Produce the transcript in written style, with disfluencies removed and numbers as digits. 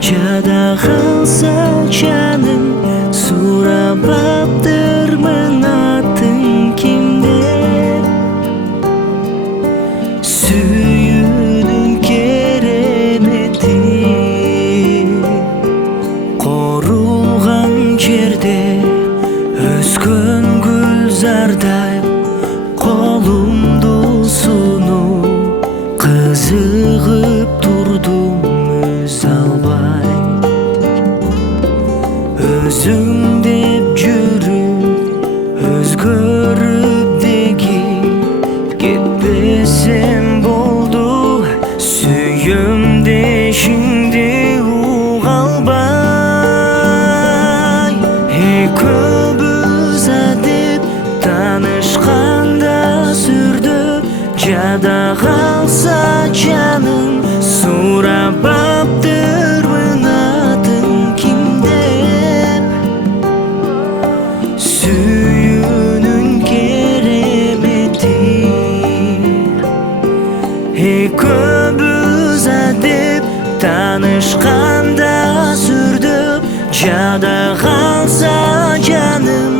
Жада қалса жаның, сұрап аптырмын атын кімдер. Сүйүүнүн керемети корулган жерде өскөн гүлзардай колумду сунуп кызыгып турдум өз албай. Өзүң деп жүрүп өзгөрүп деги кетпесем болду, сүйөм дешиңди уга албай. Экөөбүз адеп таанышканда сүрдөп, жада калса жаным, сурап аптырмын атын ким деп. Сүйүүнүн керемети экөөбүз адеп таанышканда сүрдөп, жада калса жаным,